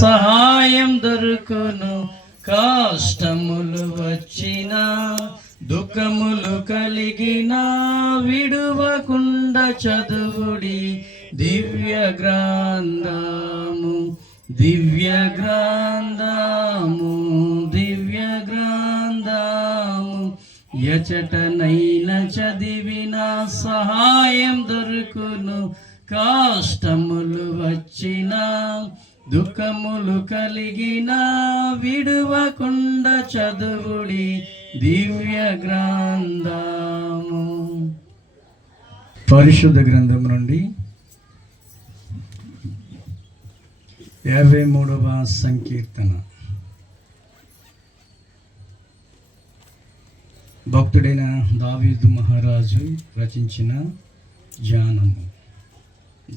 సహాయం దొరుకును. కష్టములు వచ్చిన దుఃఖములు కలిగిన విడువకుండా చదువుడి దివ్య గ్రంథము, దివ్య గ్రంథము, దివ్య గ్రంథము. ఎచటనైన చదివిన సహాయం దొరుకును. కష్టములు వచ్చిన దుఃఖములు కలిగిన విడువకుండా చదువుడి దివ్య గ్రంథము. పరిశుద్ధ గ్రంథం నుండి 53వ సంకీర్తన. భక్తుడైన దావీదు మహారాజు రచించిన ధ్యానము,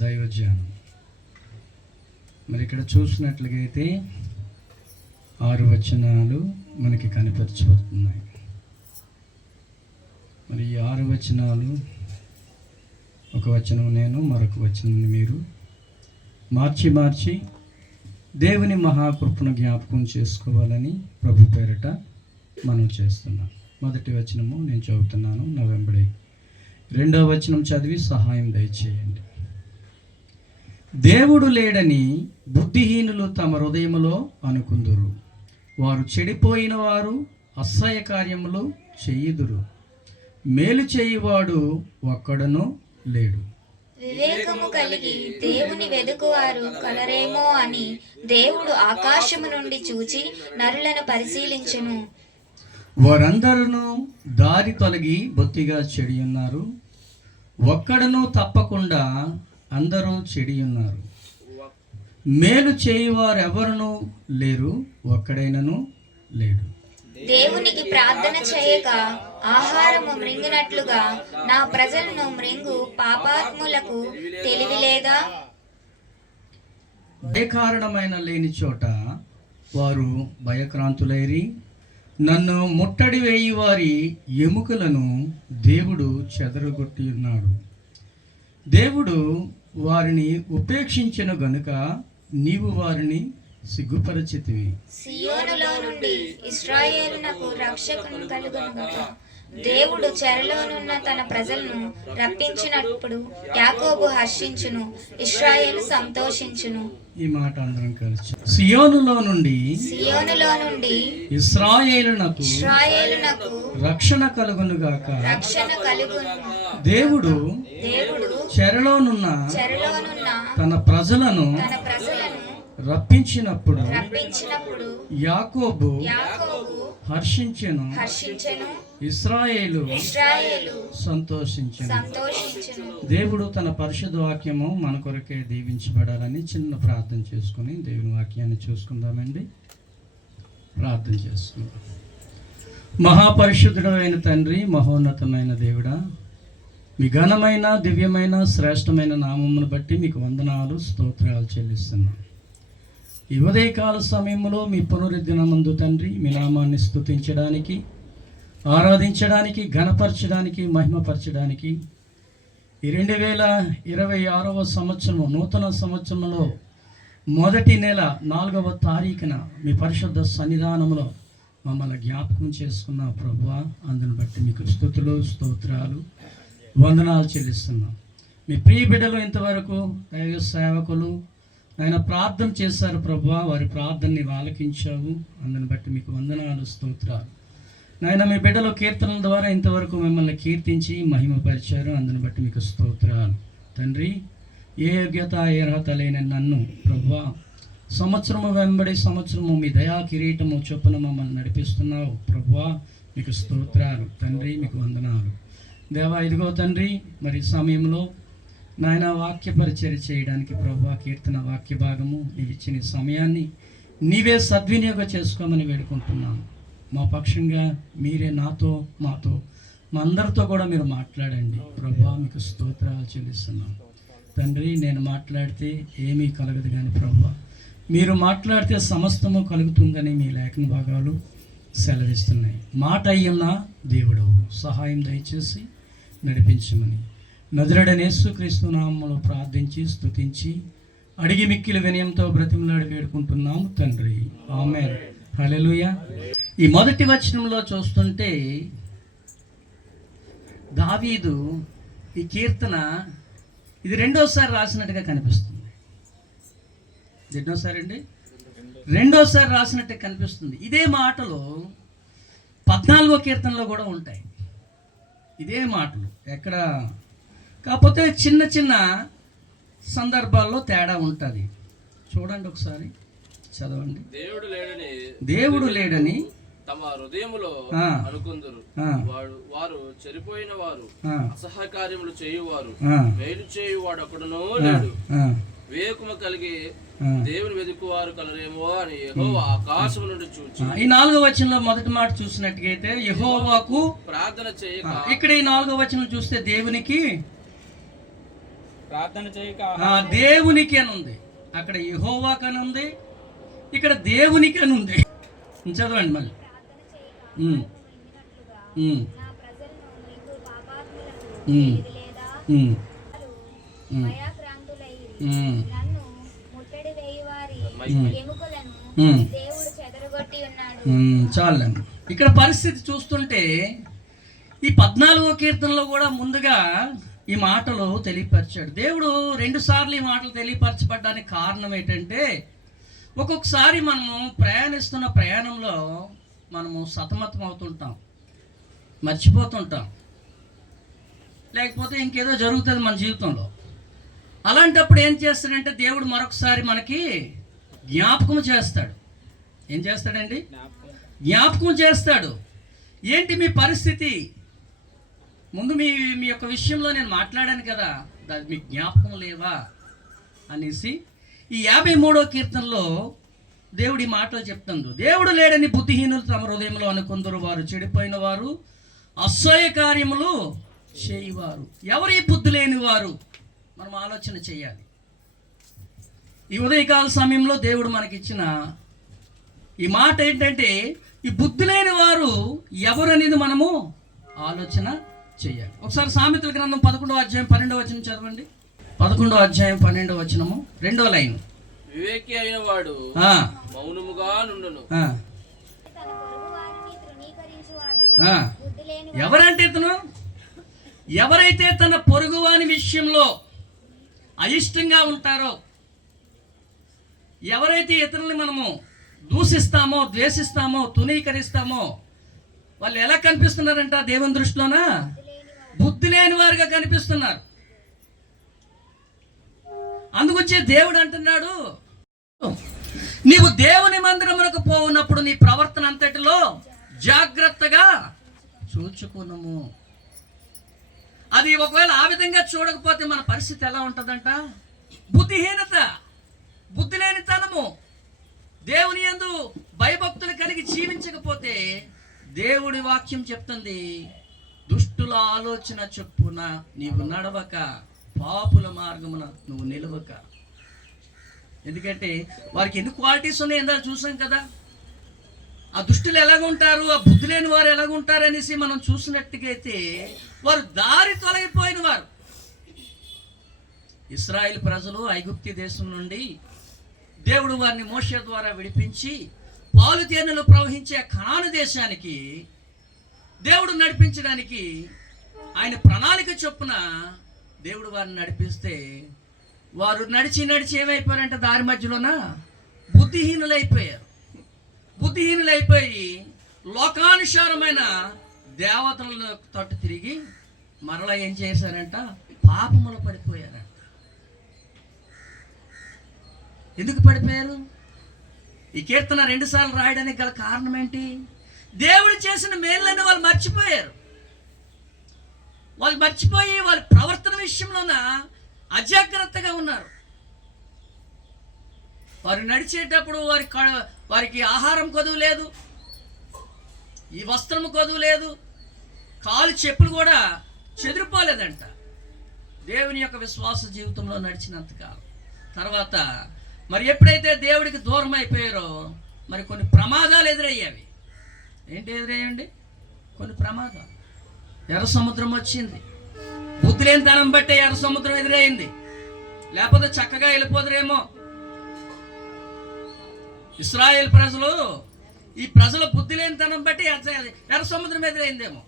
దైవ ధ్యానం. మరి ఇక్కడ చూసినట్లుగైతే 6 వచనాలు మనకి కనిపించబడుతున్నాయి. మరి ఈ 6 వచనాలు, ఒక వచనం నేను, మరొక వచనం మీరు మార్చి దేవుని మహాకృపను జ్ఞాపకం చేసుకోవాలని ప్రభు పేరట మనం చేస్తున్నాం. మొదటి వచనము నేను చదువుతున్నాను, నా వెంబడి 2వ వచనం చదివి సహాయం దయచేయండి. దేవుడు లేడని బుద్ధిహీనులు తమ హృదయములో అనుకుందురు. వారు చెడిపోయిన వారు అసహ్య కార్యములు చేయుదురు. మేలు చేయువాడు ఒక్కడును లేడు. వివేకము కలిగి దేవుని వెదుకువారు కలరేమో అని దేవుడు ఆకాశము నుండి చూచి నరులను పరిశీలించెను. వారందరూ దారి తొలగి బొత్తిగా చెడి ఉన్నారు. ఒక్కడును తప్పకుండా అందరూ చెడి ఉన్నారు. మేలు చేయువారు ఎవరునూ లేరు, ఒక్కడైనను లేడు. దేవునికి ప్రార్థన చేయక ఆహారము మృంగినట్లుగా నా ప్రజలను మృంగు పాపాత్ములకు తెలివి లేదా? బేకారణమైన లేని చోట వారు భయక్రాంతులైరి. నన్ను ముట్టడి వేయి వారి ఎముకలను దేవుడు చెదరగొట్టి ఉన్నాడు. దేవుడు వారిని ఉపేక్షించిన గనుక నీవు వారిని సిగ్గుపరచితివి. సియోనులో నుండి ఇశ్రాయేలునకు రక్షకుని కలుగునుగాక. దేవుడు చెరలోనున్న తన ప్రజలను రప్పించినప్పుడు యాకోబు హర్షించును, ఇశ్రాయేలు సంతోషించును. ఈ మాట అందరం కలిసి, సియోనులో నుండి ఇశ్రాయేలునకు రక్షణ కలుగునుగాక. దేవుడు చెరలోనున్న తన ప్రజలను రప్పించినప్పుడు యాకోబు హర్షించెను, ఇశ్రాయేలు సంతోషించెను. దేవుడు తన పరిశుద్ధ వాక్యము మన కొరకే దీవించబడాలని చిన్న ప్రార్థన చేసుకుని దేవుని వాక్యాన్ని చూసుకుందామండి. ప్రార్థన చేసుకుందాం. మహాపరిశుద్ధుడైన తండ్రి, మహోన్నతమైన దేవుడా, మీ ఘనమైన దివ్యమైన శ్రేష్టమైన నామమును బట్టి మీకు వందనాలు, స్తోత్రాలు చెల్లిస్తున్నాం. ఈ ఉదయకాల సమయంలో మీ పునరుద్ధరణమందు తండ్రి మీ నామాన్ని స్తుతించడానికి, ఆరాధించడానికి, ఘనపరచడానికి, మహిమపరచడానికి ఈ 2026వ సంవత్సరము నూతన సంవత్సరంలో మొదటి నెల 4వ తారీఖున మీ పరిశుద్ధ సన్నిధానంలో మమ్మల్ని జ్ఞాపకం చేసుకున్న ప్రభువా, అందుని బట్టి మీకు స్తుతులు, స్తోత్రాలు, వందనాలు చెల్లిస్తున్నాం. మీ ప్రియ బిడ్డలు ఇంతవరకు దైవ సేవకులు ఆయన ప్రార్థన చేశారు ప్రభువా, వారి ప్రార్థనని ఆలకించావు, అందుని బట్టి మీకు వందనాలు, స్తోత్రాలు. నాయన మీ బిడ్డలు కీర్తనల ద్వారా ఇంతవరకు మిమ్మల్ని కీర్తించి మహిమపరిచారు, అందుని బట్టి మీకు స్తోత్రాలు. తండ్రి, ఏ యోగ్యత ఏ అర్హత లేని నన్ను ప్రభువా సంవత్సరము వెంబడి సంవత్సరము మీ దయా కిరీటము చొప్పున మమ్మల్ని నడిపిస్తున్నావు ప్రభువా, మీకు స్తోత్రాలు. తండ్రి, మీకు వందనాలు. దేవా, ఇదిగో తండ్రి, మరి సమయంలో నాయన వాక్య పరిచర్య చేయడానికి ప్రభువా కీర్తన వాక్య భాగము నీవు ఇచ్చిన సమయాన్ని నీవే సద్వినియోగం చేసుకోమని వేడుకుంటున్నాను. మా పక్షంగా మీరే నాతో, మాతో, మా అందరితో కూడా మీరు మాట్లాడండి ప్రభువా, మీకు స్తోత్రాలు చెల్లిస్తున్నాను. తండ్రి, నేను మాట్లాడితే ఏమీ కలగదు కానీ ప్రభువా మీరు మాట్లాడితే సమస్తము కలుగుతుందని మీ లేఖన భాగాలు సెలవిస్తున్నాయి. మాట అయ్యన్నా దేవుడవు, సహాయం దయచేసి నడిపించమని నజరేయుడైన యేసుక్రీస్తు నామములో ప్రార్థించి స్తుతించి అడిగి మిక్కిలి వినయంతో బ్రతిమలాడి వేడుకుంటున్నాము తండ్రి, ఆమేన్. హల్లెలూయా. ఈ మొదటి వచనంలో చూస్తుంటే దావీదు ఈ కీర్తన ఇది రెండోసారి రాసినట్టుగా కనిపిస్తుంది. రెండోసారి రాసినట్టు కనిపిస్తుంది. ఇదే మాటలు 14వ కీర్తనలో కూడా ఉంటాయి. ఇదే మాటలు ఎక్కడ, కాకపోతే చిన్న చిన్న సందర్భాల్లో తేడా ఉంటుంది. చూడండి ఒకసారి, చదవండి. దేవుడు లేడని తమ హృదయములో అనుకుందరు, వారు చెరిపోయిన వారు, అసహకార్యములు చేయువారు, మేలు చేయువాడు ఒకడునో లేడు, వివేకము కలిగి దేవుని వెతుకువారు కలరేమో అని యెహోవా ఆకాశం నుండి చూచి. ఈ 4వ వచనంలో మొదటి మాట చూసినట్టుగైతే యెహోవాకు ప్రార్థన చేయక, ఇక్కడ ఈ 4వ వచనం చూస్తే దేవునికి ప్రార్థన చేయక, దేవునికి అని ఉంది. అక్కడ యెహోవాకు అని ఉంది, ఇక్కడ దేవునికి అని ఉంది. చదవండి మళ్ళీ. చాలండి. ఇక్కడ పరిస్థితి చూస్తుంటే ఈ 14వ కీర్తనలో కూడా ముందుగా ఈ మాటలు తెలియపరిచాడు. దేవుడు 2 సార్లు ఈ మాటలు తెలియపరచబడ్డానికి కారణం ఏంటంటే, ఒక్కొక్కసారి మనము ప్రయాణిస్తున్న ప్రయాణంలో మనము సతమతం అవుతుంటాం, మర్చిపోతుంటాం, లేకపోతే ఇంకేదో జరుగుతుంది మన జీవితంలో. అలాంటప్పుడు ఏం చేస్తాడంటే దేవుడు మరొకసారి మనకి జ్ఞాపకం చేస్తాడు. ఏం చేస్తాడండి? జ్ఞాపకం చేస్తాడు. ఏంటి మీ పరిస్థితి? ముందు మీ యొక్క విషయంలో నేను మాట్లాడాను కదా, దాని మీకు జ్ఞాపకం లేవా అనేసి ఈ 53వ కీర్తనలో దేవుడి మాటలు చెప్తుంది. దేవుడు లేడని బుద్ధిహీనులు తమ హృదయంలో అనుకుందరు, వారు చెడిపోయిన వారు, అసహ్య కార్యములు చేయువారు. ఎవరి బుద్ధి లేని వారు? మనం ఆలోచన చేయాలి. ఈ ఉదయకాల సమయంలో దేవుడు మనకిచ్చిన ఈ మాట ఏంటంటే, ఈ బుద్ధి లేని వారు ఎవరు అనేది మనము ఆలోచన చేయాలి. ఒకసారి సామెతల గ్రంథం 11వ అధ్యాయం 12వ వచనం చదవండి. 11వ అధ్యాయం 12వ వచనము 2వ లైన్. వివేకి అయిన వాడు మౌనముగా నుండును. ఎవరంటే ఇతను? ఎవరైతే తన పొరుగువాని విషయంలో అయిష్టంగా ఉంటారో, ఎవరైతే ఇతరుల్ని మనము దూషిస్తామో, ద్వేషిస్తామో, తునీకరిస్తామో, వాళ్ళు ఎలా కనిపిస్తున్నారంట దేవుని దృష్టిలోన? బుద్ధి లేని వారుగా కనిపిస్తున్నారు. అందుకొచ్చే దేవుడు అంటున్నాడు, నీవు దేవుని మందిరమునకు పోవున్నప్పుడు నీ ప్రవర్తన అంతటిలో జాగ్రత్తగా చూచుకునుము. అది ఒకవేళ ఆ విధంగా చూడకపోతే మన పరిస్థితి ఎలా ఉంటుందంట? బుద్ధిహీనత, బుద్ధి లేనితనము. దేవుని యందు భయభక్తులు కలిగి జీవించకపోతే దేవుడి వాక్యం చెప్తుంది, దుష్టుల ఆలోచన చొప్పున నీవు నడవక, పాపుల మార్గమున నువ్వు నిలవక. ఎందుకంటే వారికి ఎన్ని క్వాలిటీస్ ఉన్నాయి ఎందా చూసాం కదా. ఆ దుష్టులు ఎలాగుంటారు, ఆ బుద్ధి లేని వారు ఎలాగుంటారు అనేసి మనం చూసినట్టుగైతే వారు దారి తొలగిపోయిన వారు. ఇశ్రాయేలు ప్రజలు ఐగుప్తు దేశం నుండి దేవుడు వారిని మోషే ద్వారా విడిపించి పాలు తేనెలు ప్రవహించే కనాను దేశానికి దేవుడు నడిపించడానికి ఆయన ప్రణాళిక చొప్పున దేవుడు వారిని నడిపిస్తే వారు నడిచి నడిచి ఏమైపోయారంటే దారి మధ్యలోన బుద్ధిహీనులైపోయారు. బుద్ధిహీనులైపోయి లోకానుసారమైన దేవతల తట్టు తిరిగి మరలా ఏం చేశారంట? పాపములో పడిపోయారంట. ఎందుకు పడిపోయారు? ఈ కీర్తన 2 సార్లు రాయడానికి గల కారణం ఏంటి? దేవుడు చేసిన మేళ్ళని వాళ్ళు మర్చిపోయారు. వాళ్ళు మర్చిపోయి వాళ్ళ ప్రవర్తన విషయంలోన అజాగ్రత్తగా ఉన్నారు. వారు నడిచేటప్పుడు వారికి ఆహారం కొదువు లేదు, ఈ వస్త్రము కొదువు లేదు, కాలు చెప్పులు కూడా చెదిరిపోలేదంట దేవుని యొక్క విశ్వాస జీవితంలో నడిచినంతకాలం. తర్వాత మరి ఎప్పుడైతే దేవుడికి దూరం అయిపోయారో మరి కొన్ని ప్రమాదాలు ఎదురయ్యావి. ఏంటి ఎదురయ్యండి? కొన్ని ప్రమాదాలు. ఎర్ర సముద్రం వచ్చింది. బుద్ధి లేని తనం బట్టే ఎర్ర సముద్రం ఎదురైంది. లేకపోతే చక్కగా వెళ్ళిపోదురేమో. ఇశ్రాయేల్ ప్రజలు, ఈ ప్రజల బుద్ధి లేనితనం బట్టి ఎర్ర సముద్రం ఎదురైందేమో.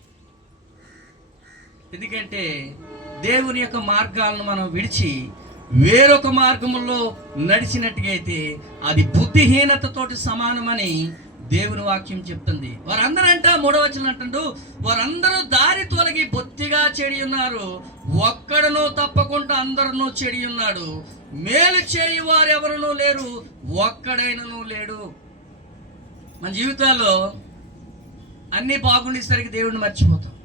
ఎందుకంటే దేవుని యొక్క మార్గాలను మనం విడిచి వేరొక మార్గంలో నడిచినట్టుగా అయితే అది బుద్ధిహీనతతోటి సమానమని దేవుని వాక్యం చెప్తుంది. వారందరూ అంట 3వ వచనం అంటుండు, వారందరూ దారి తొలగి బొత్తిగా చెడి ఉన్నారు, ఒక్కడనూ తప్పకుండా అందరూ చెడి ఉన్నాడు, మేలు చేయి వారు ఎవరునూ లేరు, ఒక్కడైనను లేడు. మన జీవితాల్లో అన్నీ బాగుండేసరికి దేవుడిని మర్చిపోతాం.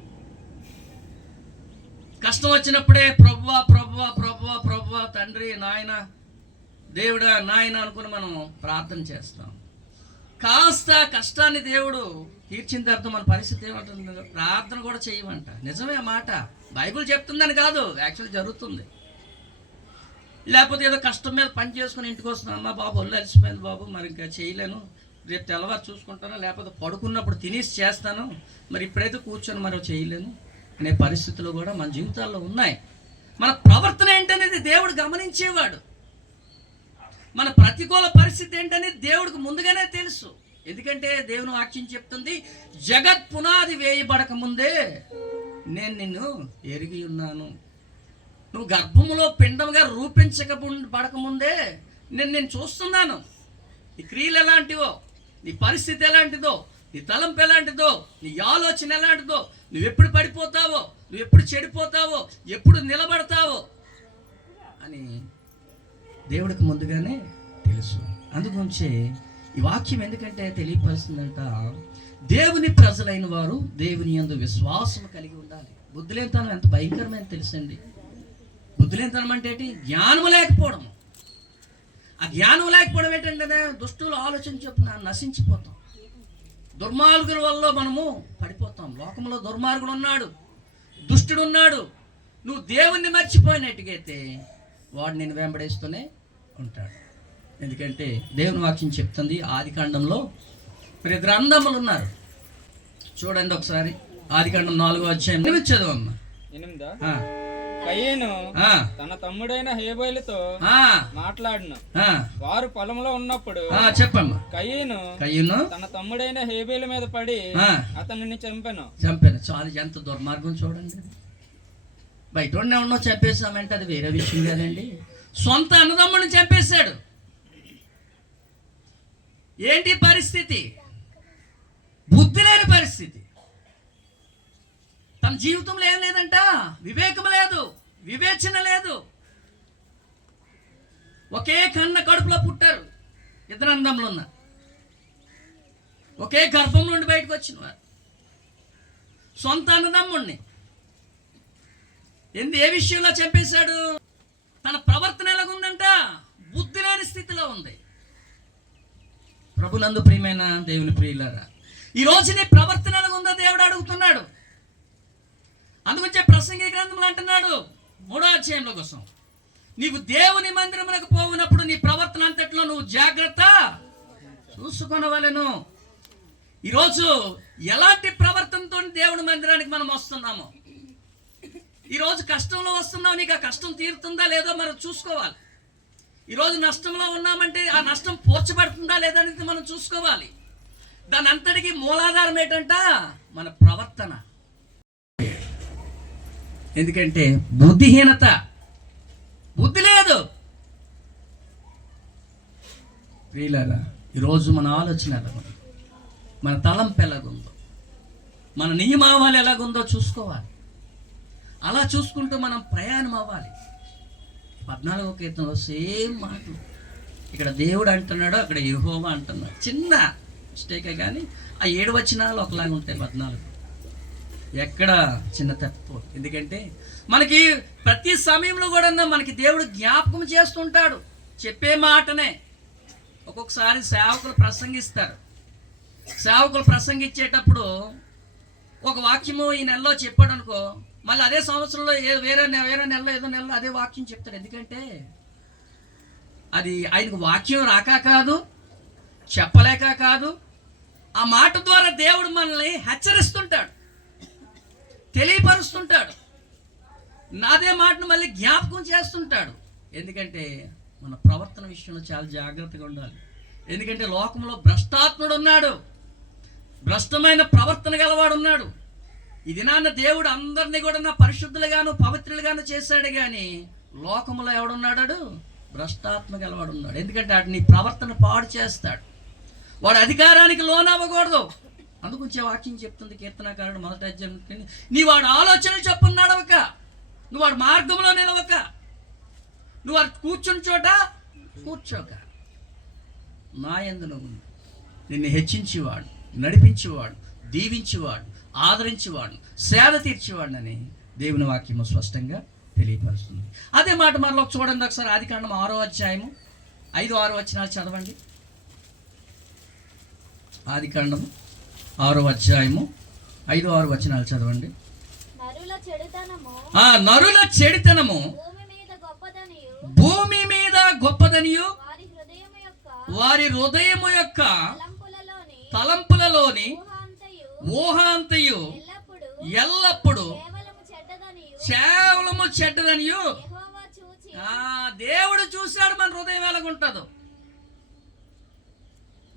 కష్టం వచ్చినప్పుడే ప్రభువా ప్రభువా ప్రభువా ప్రభువా తండ్రి నాయన దేవుడా నాయన అనుకుని మనం ప్రార్థన చేస్తాం. కాస్త కష్టాన్ని దేవుడు తీర్చిన తర్వాత మన పరిస్థితి ఏమంటుంది, ప్రార్థన కూడా చేయమంట. నిజమే మాట, బైబిల్ చెప్తుందని కాదు, యాక్చువల్ జరుగుతుంది. లేకపోతే ఏదో కష్టం మీద పని చేసుకుని ఇంటికి వస్తున్నాం, అమ్మ బాబు ఒళ్ళు అలసిపోయింది బాబు, మరి ఇంకా చేయలేను, రేపు తెల్లవారు చూసుకుంటాను, లేకపోతే పడుకున్నప్పుడు తినేసి చేస్తాను, మరి ఇప్పుడైతే కూర్చొని మరో చేయలేను అనే పరిస్థితులు కూడా మన జీవితాల్లో ఉన్నాయి. మన ప్రవర్తన ఏంటనేది దేవుడు గమనించేవాడు. మన ప్రతికూల పరిస్థితి ఏంటనేది దేవుడికి ముందుగానే తెలుసు. ఎందుకంటే దేవుని వాక్యం చెప్తుంది, జగత్ పునాది వేయబడక ముందే నేను నిన్ను ఎరిగి ఉన్నాను. నువ్వు గర్భములో పిండముగా పడకముందే నేను చూస్తున్నాను. నీ క్రియలు ఎలాంటివో, నీ పరిస్థితి ఎలాంటిదో, నీ తలంపు ఎలాంటిదో, నీ ఆలోచన ఎలాంటిదో, నువ్వెప్పుడు పడిపోతావో, నువ్వెప్పుడు చెడిపోతావో, ఎప్పుడు నిలబడతావో అని దేవుడికి ముందుగానే తెలుసు. అందుగురించే ఈ వాక్యం ఎందుకంటే తెలియపరుస్తుందంట, దేవుని ప్రజలైన వారు దేవుని యందు విశ్వాసం కలిగి ఉండాలి. బుద్ధిలేనితనం ఎంత భయంకరమైన తెలుసండి. బుద్ధిలేనితనం అంటే ఏంటి? జ్ఞానము లేకపోవడం. ఆ జ్ఞానం లేకపోవడం ఏంటంటే దుష్టులు ఆలోచన చొప్పున నశించిపోతాం. దుర్మార్గుల వల్ల మనము పడిపోతాం. లోకంలో దుర్మార్గుడు ఉన్నాడు, దుష్టుడు ఉన్నాడు. నువ్వు దేవుణ్ణి మర్చిపోయినట్టుగైతే వాడు నేను వెంబడేస్తూనే ఉంటాడు. ఎందుకంటే దేవుని వాక్యం చెప్తుంది, ఆదికాండంలో మరి గ్రంథములు ఉన్నారు. చూడండి ఒకసారి, ఆదికాండం 4వ అధ్యాయం చదవమ్మా. 8 కయీను తన తమ్ముడైన హేబేలుతో మాట్లాడిన వారు పొలంలో ఉన్నప్పుడు చెప్పమ్మా. కయీను తన తమ్ముడైన హేబేలు మీద పడి అతనిని చంపాను. చాలు, ఎంత దుర్మార్గం చూడండి. బయట ఉన్నో చంపేసామంటే అది వేరే విషయం కాదండి. సొంత అన్నదమ్ముడిని చంపేశాడు. ఏంటి పరిస్థితి? బుద్ధి లేని పరిస్థితి. తన జీవితంలో ఏం లేదంట, వివేకం లేదు, వివేచన లేదు. ఒకే కన్న కడుపులో పుట్టారు ఇద్దరు అన్నదమ్ములు ఉన్నారు. ఒకే గర్భం నుండి బయటకు వచ్చిన వారు. సొంత అన్నదమ్ముడిని ఏ విషయంలో చంపేశాడు? తన ప్రవర్తన ఎలాగుందంట, బుద్ధి లేని స్థితిలో ఉంది. ప్రభునందు ప్రియమైన దేవుని ప్రియులారా, ఈ రోజు నీ ప్రవర్తన ఎలాగుందో దేవుడు అడుగుతున్నాడు. అందుకొచ్చే ప్రసంగి గ్రంథంలో అంటున్నాడు 3వ అధ్యాయంలో కోసం, నీవు దేవుని మందిరమునకు పోవునప్పుడు నీ ప్రవర్తన అంతట్లో నువ్వు జాగ్రత్త చూసుకొనవలెను. ఈరోజు ఎలాంటి ప్రవర్తనతో దేవుని మందిరానికి మనం వస్తున్నామో, ఈరోజు కష్టంలో వస్తున్నావు, నీకు ఆ కష్టం తీరుతుందా లేదో మనం చూసుకోవాలి. ఈరోజు నష్టంలో ఉన్నామంటే ఆ నష్టం పోర్చబడుతుందా లేదా అనేది మనం చూసుకోవాలి. దాని అంతటికి మూలాధారం ఏంటంట, మన ప్రవర్తన. ఎందుకంటే బుద్ధిహీనత, బుద్ధి లేదు. ప్రియులారా, ఈరోజు మన ఆలోచన ఎలాగుందో, మన తలంపు ఎలాగుందో, మన నియమావళి ఎలాగుందో చూసుకోవాలి. అలా చూసుకుంటూ మనం ప్రయాణం అవ్వాలి. 14వ కీర్తనలో సేమ్ మాటలు ఇక్కడ దేవుడు అంటున్నాడు, అక్కడ యెహోవా అంటున్నాడు. చిన్న మిస్టేకే కానీ ఆ 7 వచనాలు ఒకలాగా ఉంటాయి. 14 ఎక్కడ చిన్న తప్పు. ఎందుకంటే మనకి ప్రతి సమయంలో కూడా మనకి దేవుడు జ్ఞాపకం చేస్తుంటాడు. చెప్పే మాటనే ఒక్కొక్కసారి సేవకులు ప్రసంగిస్తారు. సేవకులు ప్రసంగించేటప్పుడు ఒక వాక్యము ఈ నెలలో చెప్పాడు అనుకో, మళ్ళీ అదే సంవత్సరంలో వేరే నెలలో ఏదో నెలలో అదే వాక్యం చెప్తాడు. ఎందుకంటే అది ఆయనకు వాక్యం రాక కాదు, చెప్పలేక కాదు, ఆ మాట ద్వారా దేవుడు మనల్ని హెచ్చరిస్తుంటాడు, తెలియపరుస్తుంటాడు. నాదే మాటను మళ్ళీ జ్ఞాపకం చేస్తుంటాడు. ఎందుకంటే మన ప్రవర్తన విషయంలో చాలా జాగ్రత్తగా ఉండాలి. ఎందుకంటే లోకంలో భ్రష్టాత్ముడు ఉన్నాడు, భ్రష్టమైన ప్రవర్తన గలవాడు ఉన్నాడు. ఈ దినాన్న దేవుడు అందరినీ కూడా పరిశుద్ధులుగాను పవిత్రులుగాను చేశాడు, కానీ లోకంలో ఎవడున్నాడు? భ్రష్టాత్మ గలవాడు ఉన్నాడు. ఎందుకంటే వాడు నీ ప్రవర్తన పాడు చేస్తాడు, వాడు అధికారానికి లోనవ్వకూడదు. అందుగురించి వాక్యం చెప్తుంది కీర్తనకారుడు 1వ అధ్యాయం, నీ వాడు ఆలోచన చొప్పున నడవక, నువ్వు వాడు మార్గంలో నిలవక, నువ్వు వాడు కూర్చుని చోట కూర్చోక, నా యందు నువ్వు నిన్ను హెచ్చించేవాడు, నడిపించేవాడు, దీవించేవాడు, ఆదరించేవాడు, సేద తీర్చేవాడని దేవుని వాక్యము స్పష్టంగా తెలియపరుస్తుంది. అదే మాట మరలో చూడండి ఒకసారి. ఆదికాండం 6వ అధ్యాయము 5-6 వచనాలు చదవండి. ఆదికాండం 6వ అధ్యాయము 5-6 వచనాలు చదవండి. నరుల చెడుతనము భూమి మీద గొప్పదనియు వారి హృదయము యొక్క తలంపులలోని ఊహ అంతయు ఎల్లప్పుడు కేవలము చెడ్డదనియు దేవుడు చూశాడు మన హృదయం ఎలాగుంటుందో.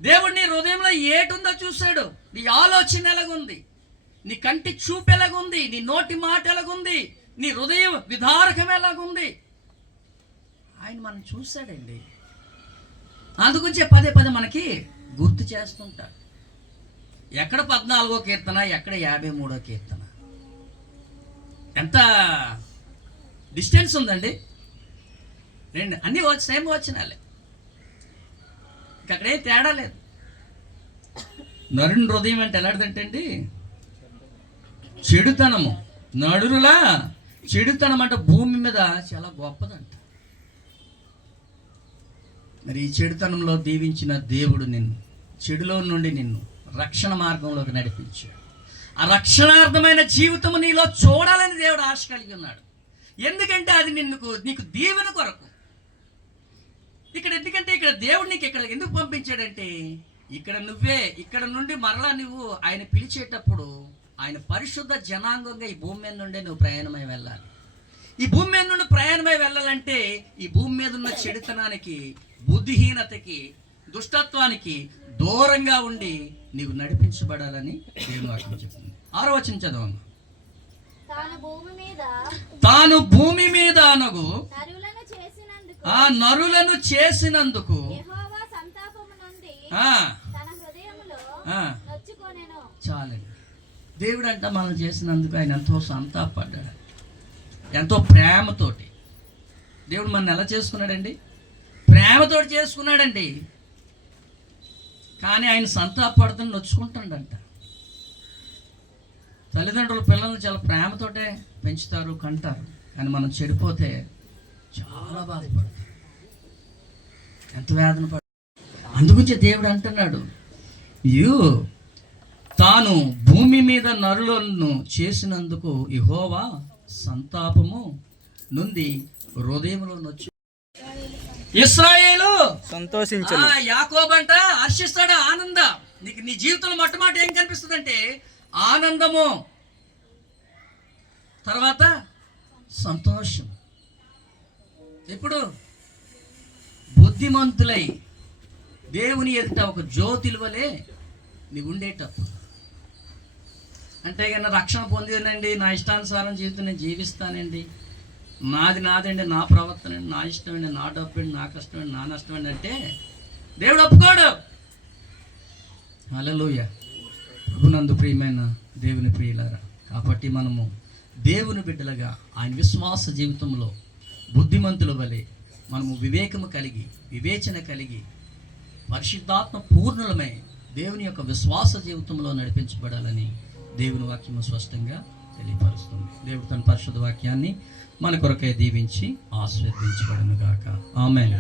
దేవుడు నీ హృదయంలో ఏటుందో చూశాడు. నీ ఆలోచన ఎలాగుంది, నీ కంటి చూపు ఎలాగుంది, నీ నోటి మాట ఎలాగుంది, నీ హృదయం విధారకం ఎలాగుంది, ఆయన మనం చూశాడండి. అందుగురించే పదే పదే మనకి గుర్తు చేస్తుంటాడు. ఎక్కడ 14వ కీర్తన, ఎక్కడ 53వ కీర్తన, ఎంత డిస్టెన్స్ ఉందండి. రెండు అన్నీ సేమ్ వచ్చినాలే, అక్కడే తేడా లేదు. నరుని హృదయం అంటే ఎలాంటిదంటే అండి, చెడుతనము. నడురులా చెడుతనం అంటే భూమి మీద చాలా గొప్పదంట. మరి ఈ చెడుతనంలో దీవించిన దేవుడు నిన్ను చెడులో నుండి నిన్ను రక్షణ మార్గంలోకి నడిపించాడు. ఆ రక్షణార్థమైన జీవితము నీలో చూడాలని దేవుడు ఆశ కలిగి ఉన్నాడు. ఎందుకంటే అది నీకు దీవెన కొరకు. ఎందుకంటే ఇక్కడ దేవుడు నీకు ఇక్కడ ఎందుకు పంపించాడంటే, ఇక్కడ నుండి మరలా నువ్వు ఆయన పిలిచేటప్పుడు ఆయన పరిశుద్ధ జనాంగంగా ఈ భూమి మీద నుండే నువ్వు ప్రయాణమై వెళ్ళాలి. ఈ భూమి మీద నుండి ప్రయాణమై వెళ్ళాలంటే ఈ భూమి మీద ఉన్న చెడుతనానికి, బుద్ధిహీనతకి, దుష్టత్వానికి దూరంగా ఉండి నీవు నడిపించబడాలని దేవుని వాక్యం చెప్తుంది. 6వ వచనం చదవండి. తాను భూమి మీద అనగు ఆ నరులను చేసినందుకు చాలండి. దేవుడు అంట మనం చేసినందుకు ఆయన ఎంతో సంతాపడ్డాడు, ఎంతో ప్రేమతోటి. దేవుడు మన ఎలా చేసుకున్నాడండి? ప్రేమతోటి చేసుకున్నాడండి. కానీ ఆయన సంతాపడుతుని నొచ్చుకుంటాడంట. తల్లిదండ్రులు పిల్లల్ని చాలా ప్రేమతోటే పెంచుతారు, కంటారు. కానీ మనం చెడిపోతే చాలా బాధపడతాం, ఎంత వేదన పడ. అందుగురించి దేవుడు అంటున్నాడు, తాను భూమి మీద నరులను చేసినందుకు యెహోవా సంతాపము నుండి హృదయంలో నొచ్చు. ఇశ్రాయేలు సంతోషించును, యాకోబు అంట హర్షిస్తాడు, ఆనంద. నీ జీవితంలో మొట్టమొదటి ఏం కనిపిస్తుంది అంటే ఆనందము, తర్వాత సంతోషం. ఇప్పుడు బుద్ధిమంతులై దేవుని ఎదుట ఒక జ్యోతిల వలె నీవు ఉండేటప్పుడు. అంటే కన్నా రక్షణ పొందినండి, నా ఇష్టానుసారం జీవితం నేను జీవిస్తానండి, నాదండి, నా ప్రవర్తన అండి, నా ఇష్టమండి, నా డబ్బు అండి, నా కష్టమండి, నా నష్టమండి అంటే దేవుడు ఒప్పుకోడు. హల్లెలూయా. ప్రభునందు ప్రియమైన దేవుని ప్రియులారా, కాబట్టి మనము దేవుని బిడ్డలుగా ఆయన విశ్వాస జీవితంలో బుద్ధిమంతుల వలె మనము వివేకము కలిగి, వివేచన కలిగి, పరిశుద్ధాత్మ పూర్ణులమై దేవుని యొక్క విశ్వాస జీవితంలో నడిపించబడాలని దేవుని వాక్యము స్పష్టంగా తెలియపరుస్తుంది. దేవుడు తన పరిశుద్ధ వాక్యాన్ని మన కొరకే దీవించి ఆశీర్వదించబడును గాక. ఆమేన్.